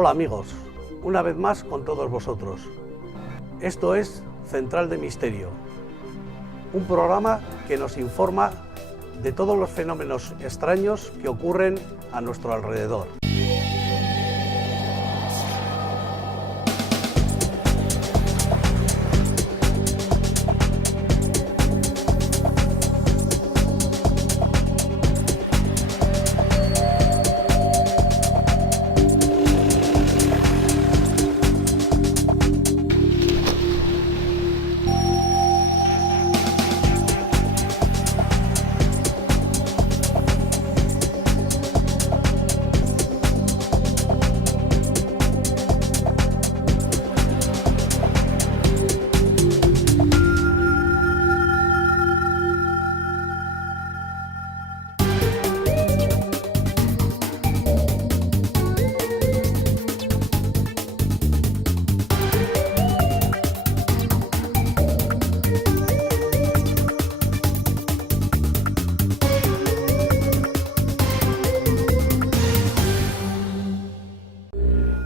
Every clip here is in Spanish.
Hola amigos, una vez más con todos vosotros. Esto es Central de Misterio, un programa que nos informa de todos los fenómenos extraños que ocurren a nuestro alrededor.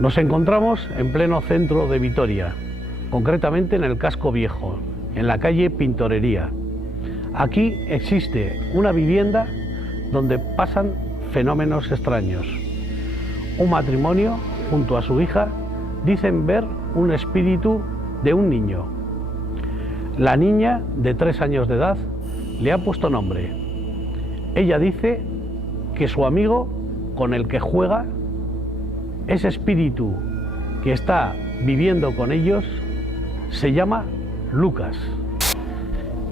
Nos encontramos en pleno centro de Vitoria, concretamente en el Casco Viejo, en la calle Pintorería. Aquí existe una vivienda donde pasan fenómenos extraños. Un matrimonio, junto a su hija, dicen ver un espíritu de un niño. La niña, de 3 años de edad, le ha puesto nombre. Ella dice que su amigo con el que juega, ese espíritu que está viviendo con ellos, se llama Lucas.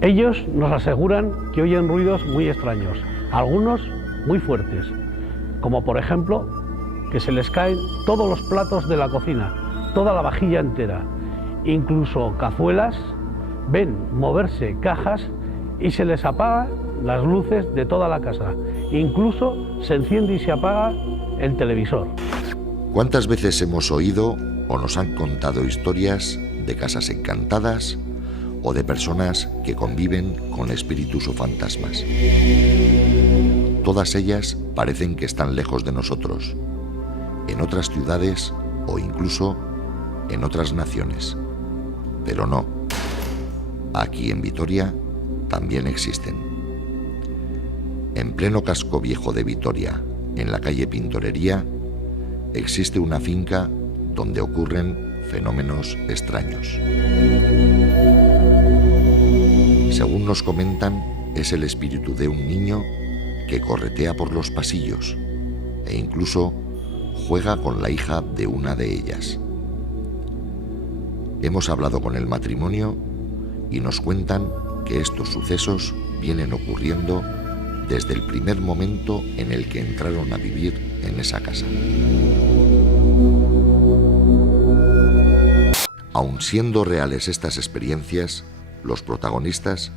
Ellos nos aseguran que oyen ruidos muy extraños, algunos muy fuertes, como por ejemplo que se les caen todos los platos de la cocina, toda la vajilla entera, incluso cazuelas, ven moverse cajas y se les apagan las luces de toda la casa, incluso se enciende y se apaga el televisor. ¿Cuántas veces hemos oído o nos han contado historias de casas encantadas o de personas que conviven con espíritus o fantasmas? Todas ellas parecen que están lejos de nosotros, en otras ciudades o incluso en otras naciones. Pero no, aquí en Vitoria también existen. En pleno Casco Viejo de Vitoria, en la calle Pintorería, existe una finca donde ocurren fenómenos extraños. Según nos comentan, es el espíritu de un niño que corretea por los pasillos e incluso juega con la hija de una de ellas. Hemos hablado con el matrimonio y nos cuentan que estos sucesos vienen ocurriendo desde el primer momento en el que entraron a vivir en esa casa. Aun siendo reales estas experiencias, los protagonistas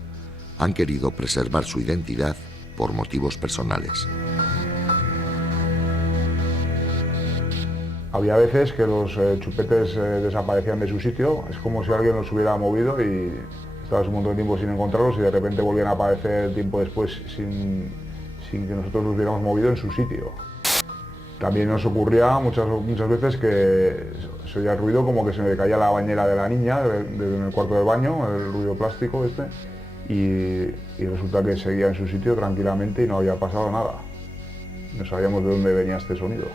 han querido preservar su identidad por motivos personales. Había veces que los chupetes desaparecían de su sitio, es como si alguien los hubiera movido y estabas un montón de tiempo sin encontrarlos y de repente volvían a aparecer tiempo después sin que nosotros los hubiéramos movido en su sitio. También nos ocurría muchas veces que se oía el ruido como que se me caía la bañera de la niña en el cuarto del baño, el ruido plástico y resulta que seguía en su sitio tranquilamente y no había pasado nada. No sabíamos de dónde venía este sonido.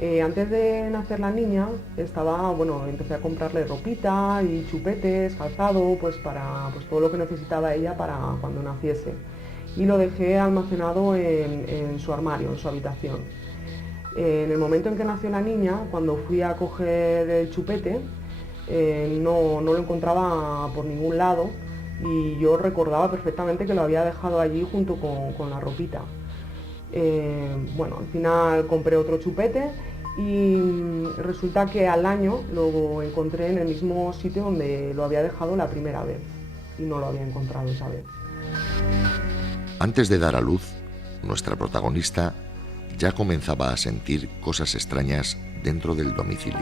Antes de nacer la niña, empecé a comprarle ropita y chupetes, calzado, pues para todo lo que necesitaba ella para cuando naciese. Y lo dejé almacenado en su armario, en su habitación. En el momento en que nació la niña, cuando fui a coger el chupete, no lo encontraba por ningún lado y yo recordaba perfectamente que lo había dejado allí junto con la ropita. Al final compré otro chupete y resulta que al año lo encontré en el mismo sitio donde lo había dejado la primera vez y no lo había encontrado esa vez. Antes de dar a luz, nuestra protagonista ya comenzaba a sentir cosas extrañas dentro del domicilio.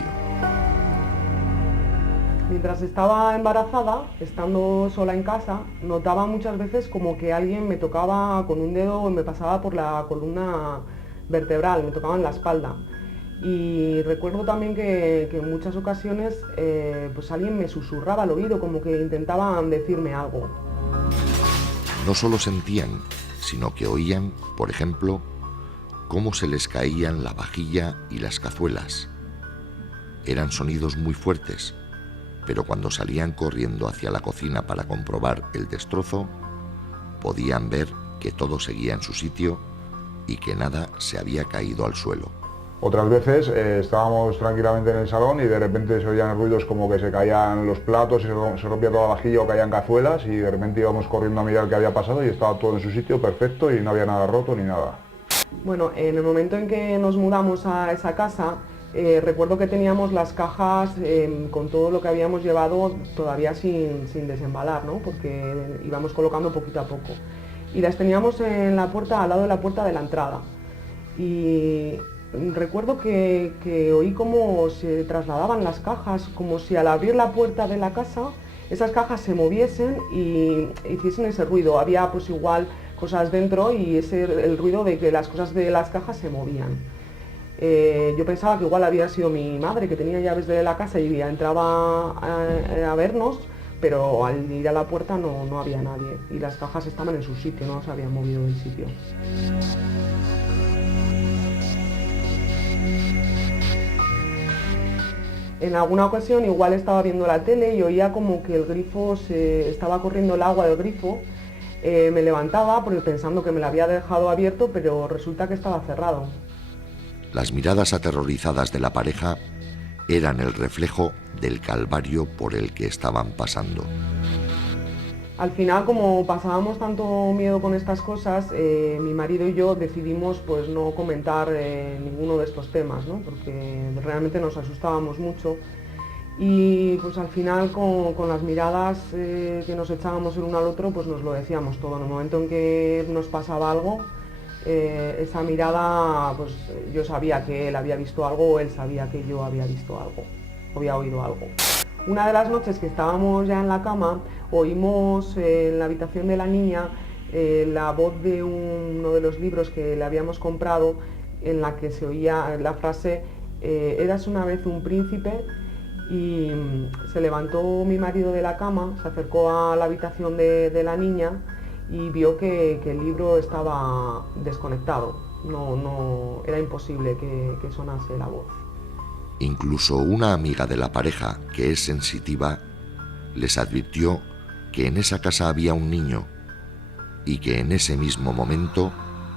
Mientras estaba embarazada, estando sola en casa, notaba muchas veces como que alguien me tocaba con un dedo, me pasaba por la columna vertebral, me tocaba en la espalda. Y recuerdo también que en muchas ocasiones pues alguien me susurraba al oído, como que intentaban decirme algo. No solo sentían, sino que oían, por ejemplo, cómo se les caían la vajilla y las cazuelas. Eran sonidos muy fuertes, pero cuando salían corriendo hacia la cocina para comprobar el destrozo, podían ver que todo seguía en su sitio y que nada se había caído al suelo. Otras veces estábamos tranquilamente en el salón y de repente se oían ruidos como que se caían los platos, se rompía toda la vajilla o caían cazuelas y de repente íbamos corriendo a mirar qué había pasado y estaba todo en su sitio perfecto y no había nada roto ni nada. Bueno, en el momento en que nos mudamos a esa casa, recuerdo que teníamos las cajas con todo lo que habíamos llevado todavía sin desembalar, ¿no? Porque íbamos colocando poquito a poco. Y las teníamos en la puerta, al lado de la puerta de la entrada. Y recuerdo que oí cómo se trasladaban las cajas, como si al abrir la puerta de la casa, esas cajas se moviesen y hiciesen ese ruido. Había pues igual cosas dentro y el ruido de que las cosas de las cajas se movían. Yo pensaba que igual había sido mi madre, que tenía llaves de la casa y entraba a vernos, pero al ir a la puerta no había nadie y las cajas estaban en su sitio, no se habían movido del sitio. En alguna ocasión igual estaba viendo la tele y oía como que el grifo estaba corriendo el agua del grifo. Me levantaba pensando que me lo había dejado abierto, pero resulta que estaba cerrado. Las miradas aterrorizadas de la pareja eran el reflejo del calvario por el que estaban pasando. Al final, como pasábamos tanto miedo con estas cosas, mi marido y yo decidimos pues no comentar ninguno de estos temas, ¿no? Porque realmente nos asustábamos mucho. Y pues al final con las miradas que nos echábamos el uno al otro, pues nos lo decíamos todo. En el momento en que nos pasaba algo, esa mirada, pues yo sabía que él había visto algo o él sabía que yo había visto algo, había oído algo. Una de las noches que estábamos ya en la cama, oímos en la habitación de la niña la voz de uno de los libros que le habíamos comprado, en la que se oía la frase «Eras una vez un príncipe», y se levantó mi marido de la cama, se acercó a la habitación de la niña y vio que el libro estaba desconectado, no era imposible que sonase la voz. Incluso una amiga de la pareja, que es sensitiva, les advirtió que en esa casa había un niño y que en ese mismo momento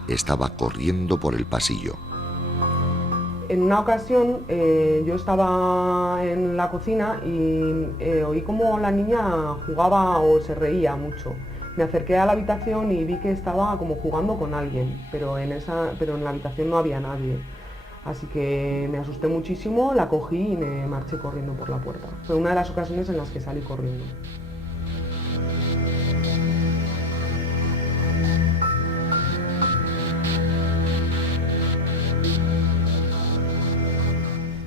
estaba corriendo por el pasillo. En una ocasión yo estaba en la cocina y oí como la niña jugaba o se reía mucho. Me acerqué a la habitación y vi que estaba como jugando con alguien, pero en la habitación no había nadie. Así que me asusté muchísimo, la cogí y me marché corriendo por la puerta. Fue una de las ocasiones en las que salí corriendo.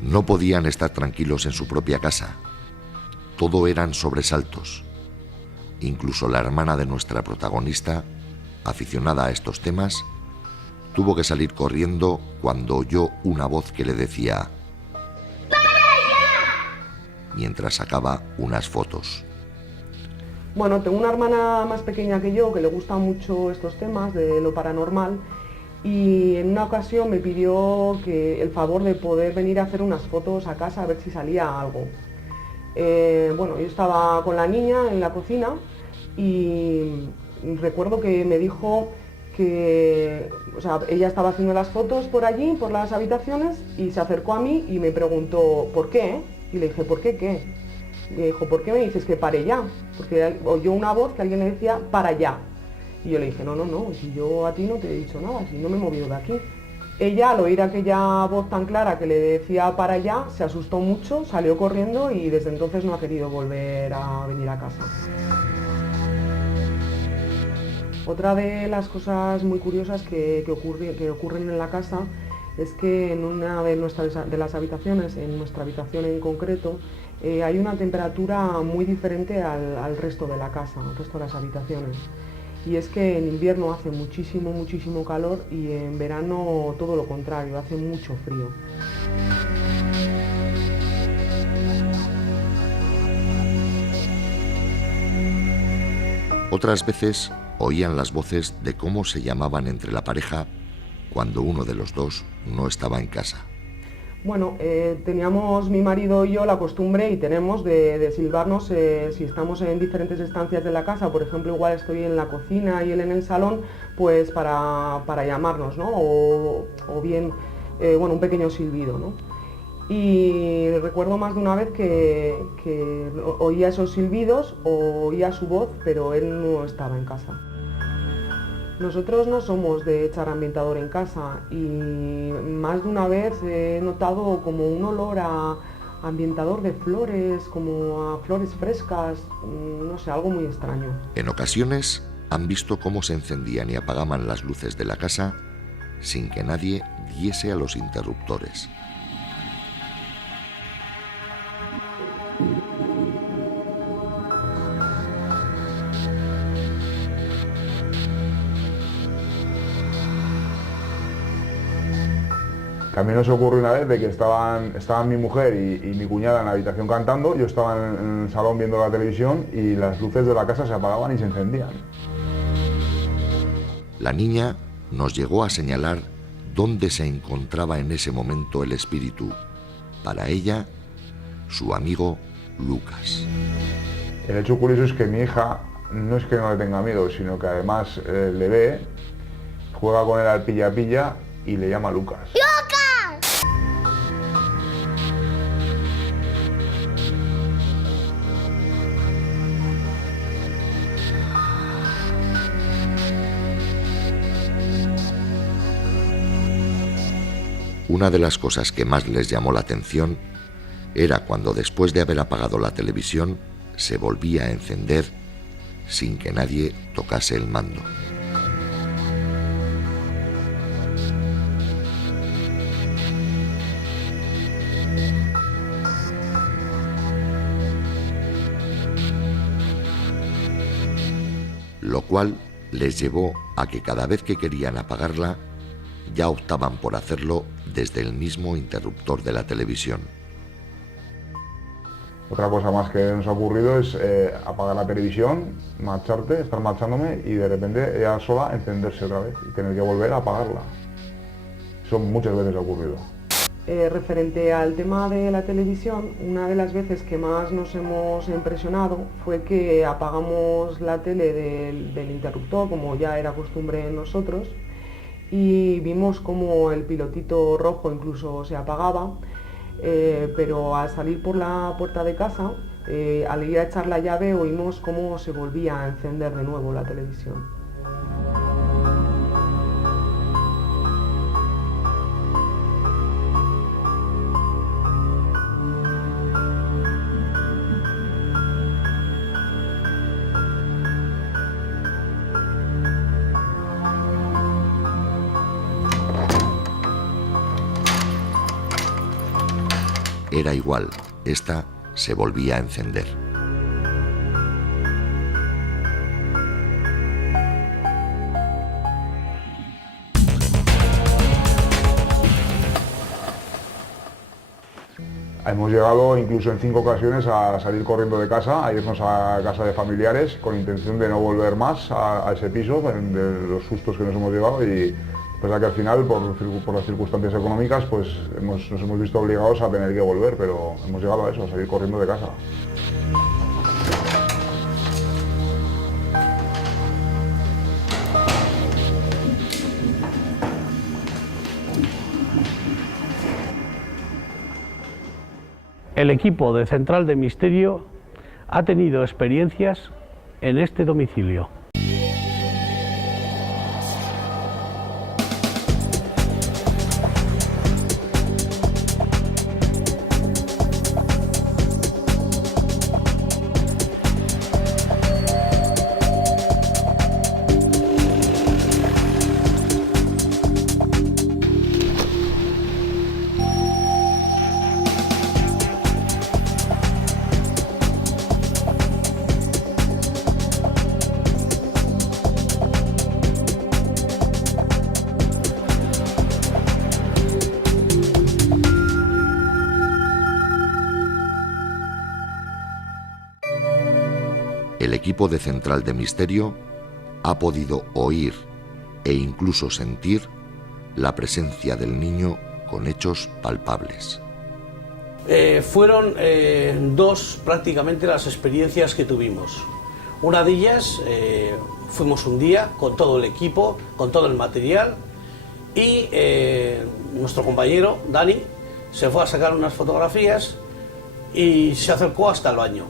No podían estar tranquilos en su propia casa. Todo eran sobresaltos. Incluso la hermana de nuestra protagonista, aficionada a estos temas, tuvo que salir corriendo cuando oyó una voz que le decía «¡Para allá!», mientras sacaba unas fotos. Bueno, tengo una hermana más pequeña que yo que le gustan mucho estos temas de lo paranormal y en una ocasión me pidió el favor de poder venir a hacer unas fotos a casa a ver si salía algo. Bueno, yo estaba con la niña en la cocina y recuerdo que me dijo que, o sea, ella estaba haciendo las fotos por allí, por las habitaciones, y se acercó a mí y me preguntó ¿por qué? Y le dije ¿por qué qué? Y me dijo ¿por qué me dices que pare ya? Porque oyó una voz que alguien le decía para ya. Y yo le dije no, si yo a ti no te he dicho nada, si no me he movido de aquí. Ella, al oír aquella voz tan clara que le decía para allá, se asustó mucho, salió corriendo y desde entonces no ha querido volver a venir a casa. Otra de las cosas muy curiosas que ocurren en la casa es que en una de las habitaciones, en nuestra habitación en concreto, hay una temperatura muy diferente al resto de la casa, al resto de las habitaciones. Y es que en invierno hace muchísimo calor y en verano todo lo contrario, hace mucho frío. Otras veces oían las voces de cómo se llamaban entre la pareja cuando uno de los dos no estaba en casa. Bueno, teníamos mi marido y yo la costumbre y tenemos de silbarnos si estamos en diferentes estancias de la casa, por ejemplo, igual estoy en la cocina y él en el salón, pues para llamarnos, ¿no? O bien, bueno, un pequeño silbido, ¿no? Y recuerdo más de una vez que oía esos silbidos o oía su voz, pero él no estaba en casa. Nosotros no somos de echar ambientador en casa y más de una vez he notado como un olor a ambientador de flores, como a flores frescas, no sé, algo muy extraño. En ocasiones han visto cómo se encendían y apagaban las luces de la casa sin que nadie diese a los interruptores. También nos ocurrió una vez de que estaban mi mujer y mi cuñada en la habitación cantando, yo estaba en el salón viendo la televisión y las luces de la casa se apagaban y se encendían. La niña nos llegó a señalar dónde se encontraba en ese momento el espíritu. Para ella, su amigo Lucas. El hecho curioso es que mi hija no es que no le tenga miedo, sino que además le ve, juega con él al pilla-pilla y le llama Lucas. Una de las cosas que más les llamó la atención era cuando después de haber apagado la televisión se volvía a encender sin que nadie tocase el mando. Lo cual les llevó a que cada vez que querían apagarla, ya optaban por hacerlo desde el mismo interruptor de la televisión. Otra cosa más que nos ha ocurrido es apagar la televisión, marcharte, estar marchándome y de repente ella sola encenderse otra vez y tener que volver a apagarla. Eso muchas veces ha ocurrido. Referente al tema de la televisión, una de las veces que más nos hemos impresionado fue que apagamos la tele del interruptor, como ya era costumbre en nosotros, y vimos como el pilotito rojo incluso se apagaba, pero al salir por la puerta de casa, al ir a echar la llave, oímos cómo se volvía a encender de nuevo la televisión. Era igual, esta se volvía a encender. Hemos llegado incluso en 5 ocasiones a salir corriendo de casa, a irnos a casa de familiares con intención de no volver más a ese piso, de los sustos que nos hemos llevado y Pese a que al final, por las circunstancias económicas, pues nos hemos visto obligados a tener que volver, pero hemos llegado a eso, a salir corriendo de casa. El equipo de Central de Misterio ha tenido experiencias en este domicilio. El equipo de Central de Misterio ha podido oír e incluso sentir la presencia del niño con hechos palpables. Fueron dos prácticamente las experiencias que tuvimos. Una de ellas, fuimos un día con todo el equipo, con todo el material, y nuestro compañero, Dani, se fue a sacar unas fotografías y se acercó hasta el baño.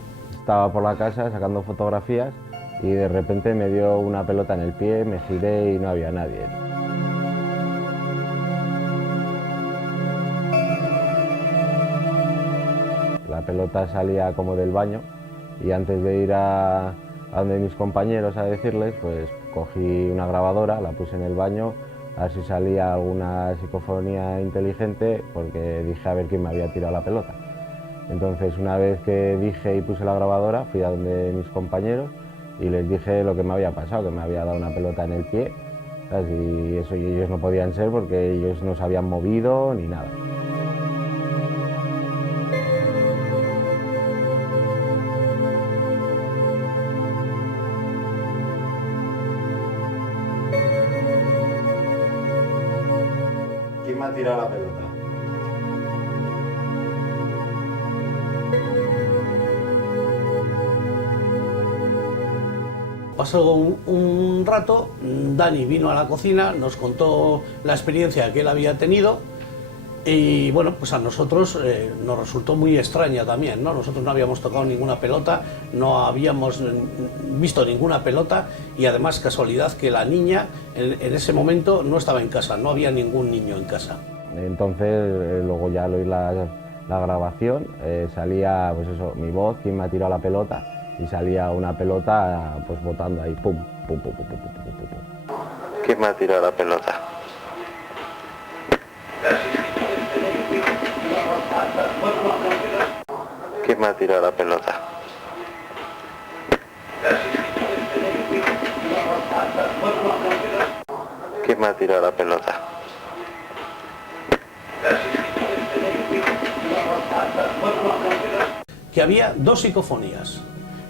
Estaba por la casa sacando fotografías y de repente me dio una pelota en el pie, me giré y no había nadie. La pelota salía como del baño y antes de ir a donde mis compañeros a decirles, pues cogí una grabadora, la puse en el baño, a ver si salía alguna psicofonía inteligente, porque dije a ver quién me había tirado la pelota. Entonces, una vez que dije y puse la grabadora, fui a donde mis compañeros y les dije lo que me había pasado, que me había dado una pelota en el pie, ¿sabes? Y eso ellos no podían ser porque ellos no se habían movido ni nada. ¿Quién me ha tirado la pelota? Pasó un rato, Dani vino a la cocina, nos contó la experiencia que él había tenido y bueno, pues a nosotros nos resultó muy extraña también, ¿no? Nosotros no habíamos tocado ninguna pelota, no habíamos visto ninguna pelota y además casualidad que la niña en ese momento no estaba en casa, no había ningún niño en casa. Entonces luego ya al oír la grabación salía pues eso, mi voz, quién me ha tirado la pelota, y salía una pelota pues botando ahí, pum, pum, pum, pum, pum, pum, pum, pum. ¿Quién me ha tirado la pelota? ¿Quién me ha tirado la pelota? ¿Quién me ha tirado la pelota? Que había dos psicofonías.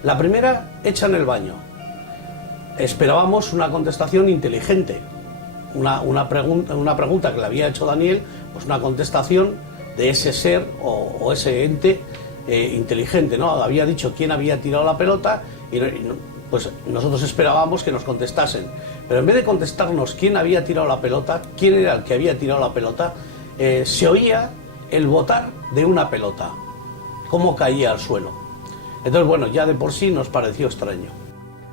La primera hecha en el baño. Esperábamos una contestación inteligente, una pregunta que le había hecho Daniel, pues una contestación de ese ser o ese ente inteligente, ¿no? Había dicho quién había tirado la pelota y pues nosotros esperábamos que nos contestasen. Pero en vez de contestarnos quién había tirado la pelota, quién era el que había tirado la pelota, se oía el botar de una pelota, cómo caía al suelo. Entonces, bueno, ya de por sí nos pareció extraño.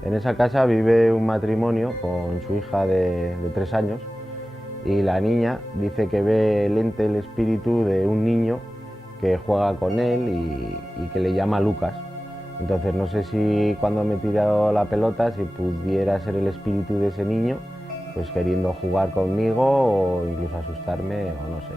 En esa casa vive un matrimonio con su hija de 3 años y la niña dice que ve el ente, el espíritu de un niño que juega con él y que le llama Lucas. Entonces no sé si cuando me he tirado la pelota, si pudiera ser el espíritu de ese niño, pues queriendo jugar conmigo o incluso asustarme o no sé.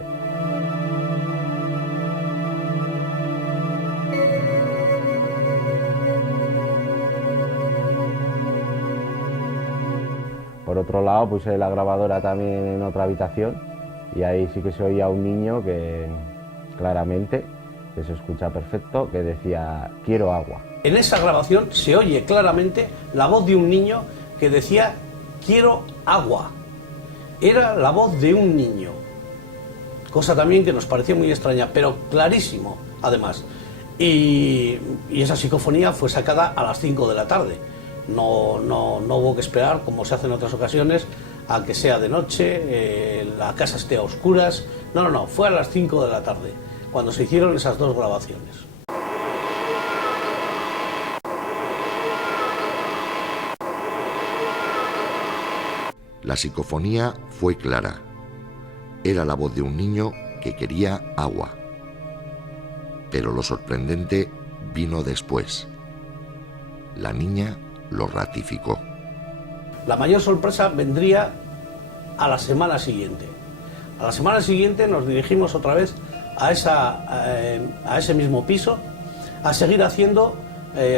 Por otro lado, puse la grabadora también en otra habitación y ahí sí que se oía un niño que claramente, que se escucha perfecto, que decía quiero agua. En esa grabación se oye claramente la voz de un niño que decía quiero agua. Era la voz de un niño, cosa también que nos pareció muy extraña, pero clarísimo, además. Y esa psicofonía fue sacada a las 5 de la tarde. No hubo que esperar, como se hace en otras ocasiones, a que sea de noche, la casa esté a oscuras. No, fue a las 5 de la tarde, cuando se hicieron esas dos grabaciones. La psicofonía fue clara. Era la voz de un niño que quería agua. Pero lo sorprendente vino después. La niña lo ratificó. La mayor sorpresa vendría a la semana siguiente. A la semana siguiente nos dirigimos otra vez a ese mismo piso a seguir haciendo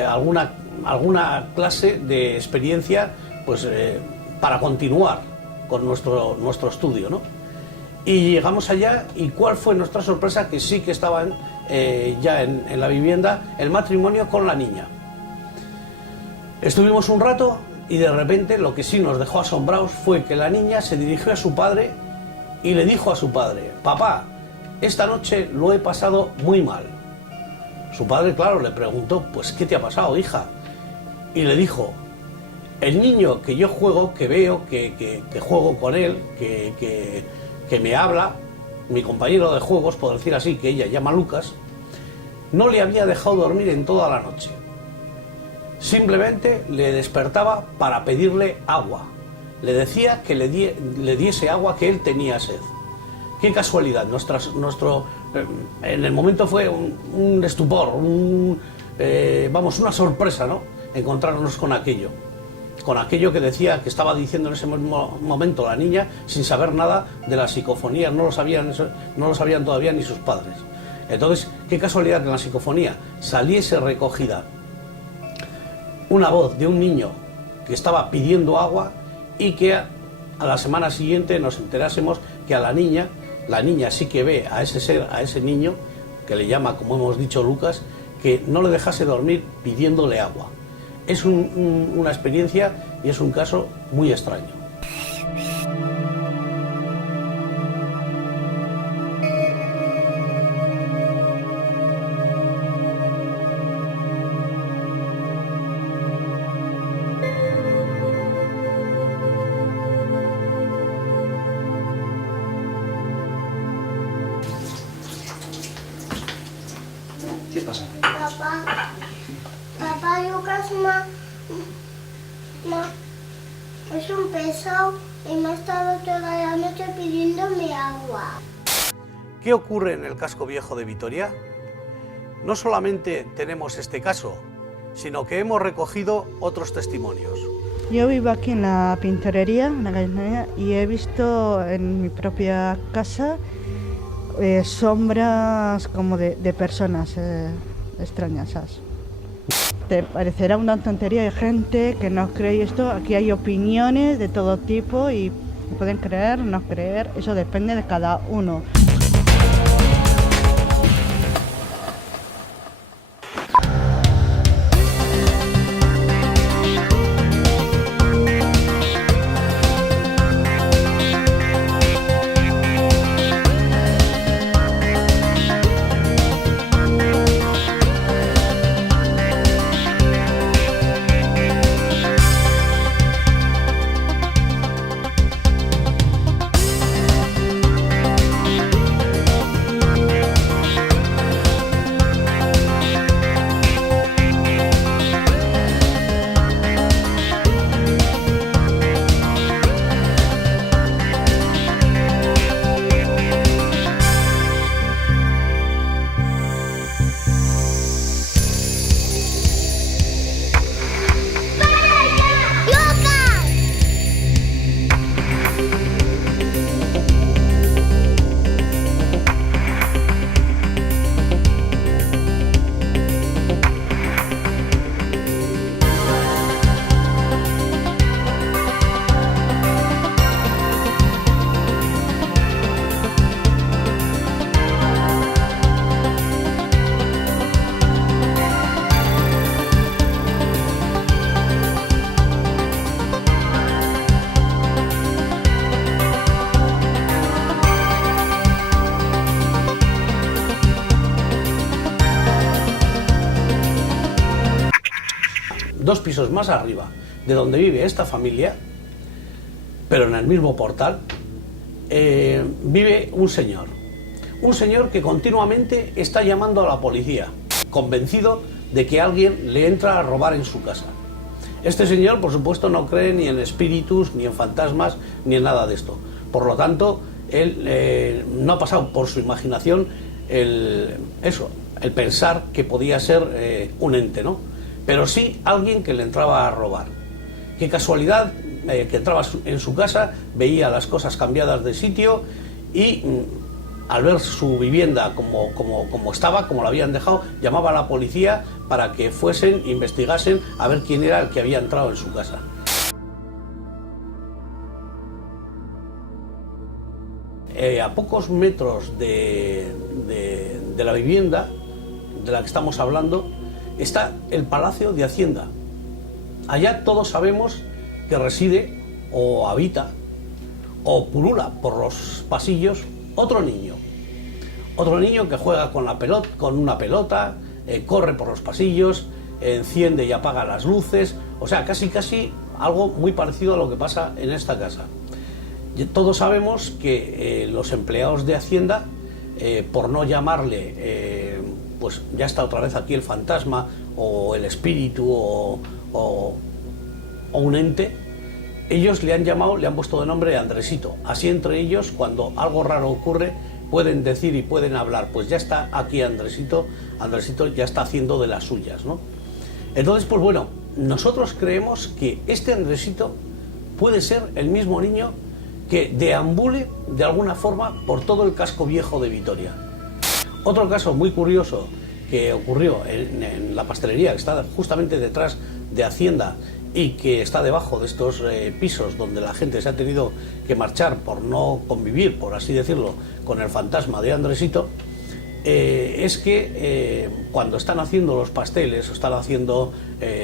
alguna clase de experiencia, pues, para continuar con nuestro estudio, ¿no? Y llegamos allá, y ¿cuál fue nuestra sorpresa? Que sí que estaban ya en la vivienda el matrimonio con la niña. Estuvimos un rato y de repente lo que sí nos dejó asombrados fue que la niña se dirigió a su padre y le dijo a su padre: papá, esta noche lo he pasado muy mal. Su padre, claro, le preguntó: pues ¿qué te ha pasado, hija? Y le dijo: el niño que yo juego, que veo, que juego con él, que me habla, mi compañero de juegos, por decir así, que ella llama Lucas, no le había dejado dormir en toda la noche. Simplemente le despertaba para pedirle agua. Le decía que le diese agua, que él tenía sed. Qué casualidad. En el momento fue un estupor, una sorpresa, ¿no? Encontrarnos con aquello que decía, que estaba diciendo en ese mismo momento la niña, sin saber nada de la psicofonía. No lo sabían todavía ni sus padres. Entonces, qué casualidad que en la psicofonía saliese recogida una voz de un niño que estaba pidiendo agua, y que a la semana siguiente nos enterásemos que a la niña sí que ve a ese ser, a ese niño, que le llama, como hemos dicho, Lucas, que no le dejase dormir pidiéndole agua. Es una experiencia y es un caso muy extraño. ¿Qué pasa? Papá Lucas es un pesado y me ha estado toda la noche pidiéndome agua. ¿Qué ocurre en el casco viejo de Vitoria? No solamente tenemos este caso, sino que hemos recogido otros testimonios. Yo vivo aquí en la Pintorería, en la calle, y he visto en mi propia casa sombras como de personas extrañas, ¿sabes? Te parecerá una tontería, hay gente que no cree esto. Aquí hay opiniones de todo tipo y pueden creer, no creer, eso depende de cada uno. 2 pisos más arriba de donde vive esta familia, pero en el mismo portal, vive un señor que continuamente está llamando a la policía, convencido de que alguien le entra a robar en su casa. Este señor, por supuesto, no cree ni en espíritus, ni en fantasmas, ni en nada de esto. Por lo tanto, él no ha pasado por su imaginación el pensar que podía ser un ente, ¿no? Pero sí alguien que le entraba a robar. Qué casualidad que entraba en su casa, veía las cosas cambiadas de sitio y al ver su vivienda como estaba, como la habían dejado, llamaba a la policía para que fuesen, investigasen a ver quién era el que había entrado en su casa. A pocos metros de la vivienda de la que estamos hablando está el Palacio de Hacienda. Allá todos sabemos que reside o habita o pulula por los pasillos otro niño que juega con una pelota, corre por los pasillos, enciende y apaga las luces, o sea, casi algo muy parecido a lo que pasa en esta casa. Todos sabemos que los empleados de Hacienda, por no llamarle, pues ya está otra vez aquí el fantasma o el espíritu o un ente, ellos le han puesto de nombre Andresito. Así entre ellos, cuando algo raro ocurre, pueden decir y pueden hablar, pues ya está aquí Andresito ya está haciendo de las suyas, ¿no? Entonces, pues bueno, nosotros creemos que este Andresito puede ser el mismo niño que deambule de alguna forma por todo el casco viejo de Vitoria. Otro caso muy curioso que ocurrió en la pastelería, que está justamente detrás de Hacienda y que está debajo de estos pisos donde la gente se ha tenido que marchar por no convivir, por así decirlo, con el fantasma de Andresito, es que cuando están haciendo los pasteles o están haciendo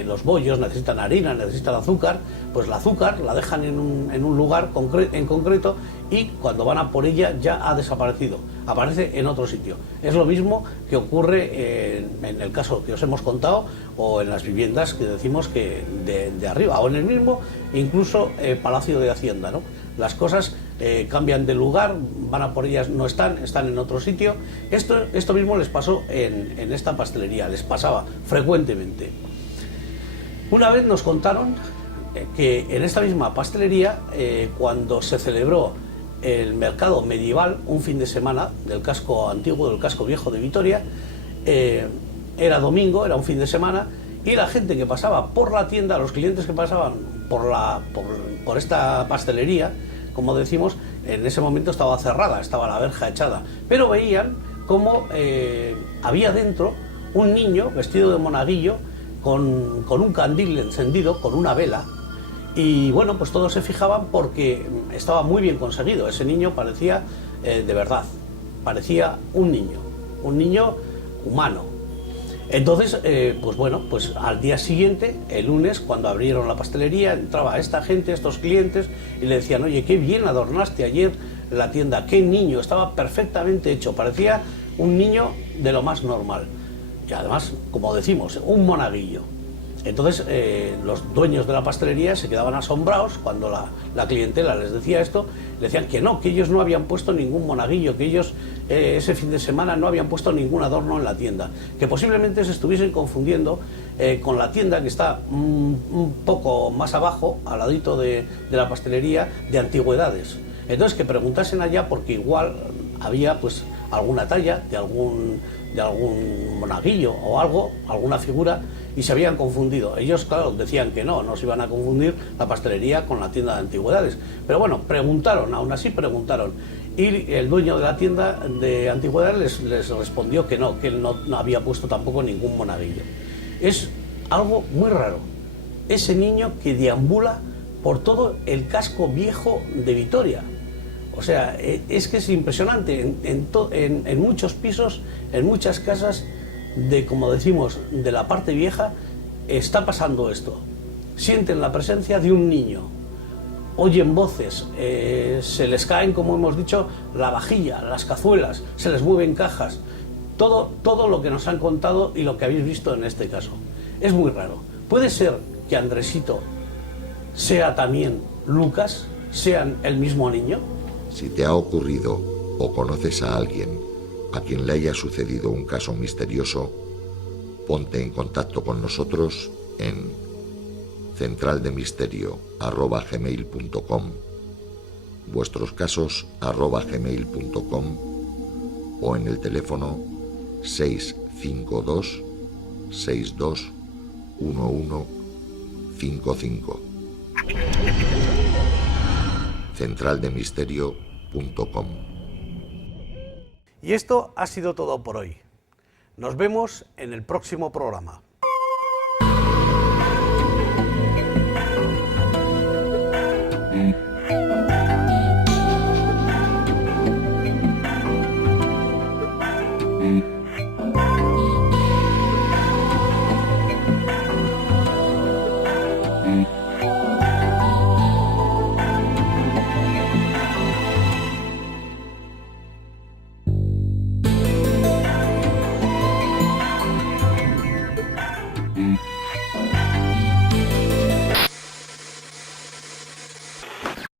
los bollos, necesitan harina, necesitan azúcar, pues el azúcar la dejan en un lugar en concreto y cuando van a por ella ya ha desaparecido, aparece en otro sitio. Es lo mismo que ocurre en el caso que os hemos contado o en las viviendas que decimos que de arriba, o en el mismo incluso Palacio de Hacienda, ¿no? Las cosas cambian de lugar, van a por ellas, no están en otro sitio. Esto mismo les pasó en esta pastelería, les pasaba frecuentemente. Una vez nos contaron que en esta misma pastelería, cuando se celebró el mercado medieval, un fin de semana del casco antiguo, del casco viejo de Vitoria, era domingo, era un fin de semana, y la gente que pasaba por la tienda, los clientes que pasaban por esta pastelería, como decimos, en ese momento estaba cerrada, estaba la verja echada, pero veían cómo había dentro un niño vestido de monaguillo con un candil encendido, con una vela, y bueno, pues todos se fijaban porque estaba muy bien conseguido. Ese niño parecía de verdad, parecía un niño humano. Entonces, pues bueno, pues al día siguiente, el lunes, cuando abrieron la pastelería, entraba esta gente, estos clientes, y le decían: oye, qué bien adornaste ayer la tienda, qué niño, estaba perfectamente hecho, parecía un niño de lo más normal. Y además, como decimos, un monaguillo. Entonces, los dueños de la pastelería se quedaban asombrados cuando la clientela les decía esto, le decían que no, que ellos no habían puesto ningún monaguillo, que ellos ese fin de semana no habían puesto ningún adorno en la tienda, que posiblemente se estuviesen confundiendo con la tienda que está un poco más abajo, al ladito de la pastelería, de antigüedades. Entonces, que preguntasen allá porque igual había pues alguna talla de algún monaguillo o algo, alguna figura, y se habían confundido. Ellos, claro, decían que no se iban a confundir la pastelería con la tienda de antigüedades. Pero bueno, preguntaron, aún así preguntaron. Y el dueño de la tienda de antigüedades les respondió que él no había puesto tampoco ningún monaguillo. Es algo muy raro. Ese niño que deambula por todo el casco viejo de Vitoria. O sea, es que es impresionante. En muchos pisos, en muchas casas, como decimos, de la parte vieja, está pasando esto. Sienten la presencia de un niño, oyen voces, se les caen, como hemos dicho, la vajilla, las cazuelas, se les mueven cajas, todo lo que nos han contado y lo que habéis visto en este caso. Es muy raro. ¿Puede ser que Andresito sea también Lucas, sean el mismo niño? Si te ha ocurrido o conoces a alguien a quien le haya sucedido un caso misterioso, ponte en contacto con nosotros en centraldemisterio@gmail.com, vuestroscasos@gmail.com o en el teléfono 652 62 1155. centraldemisterio.com. Y esto ha sido todo por hoy. Nos vemos en el próximo programa.